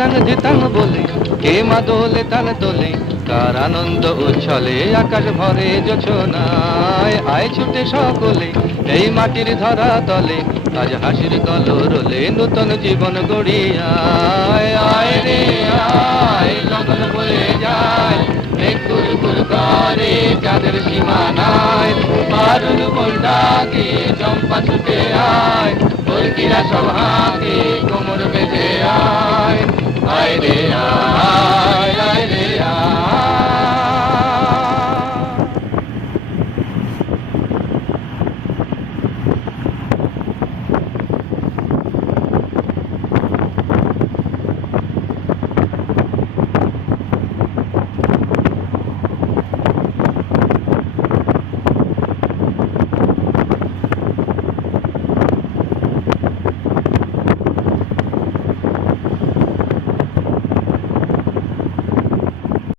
জিতাং জিতাং বলে কে মা দোলে তাল তোলে, কার আনন্দ উচ্ছলে আকাশ ভরে জোছনায়। আয় ছুটে সকলে এই মাটির ধরা তলে, আজ হাসির কলরলে নূতন জীবন গড়িয়ায়। আয় রে আয়, লগন বয়ে যায়, মেঘ কুরকুর করে চাঁদের সীমানায়। পারুল বল ডাকে চম্পা ছুটে আয়, বলকিরা সব হাঁকে কোমর বেঁধে আয়। আয় রে আয়।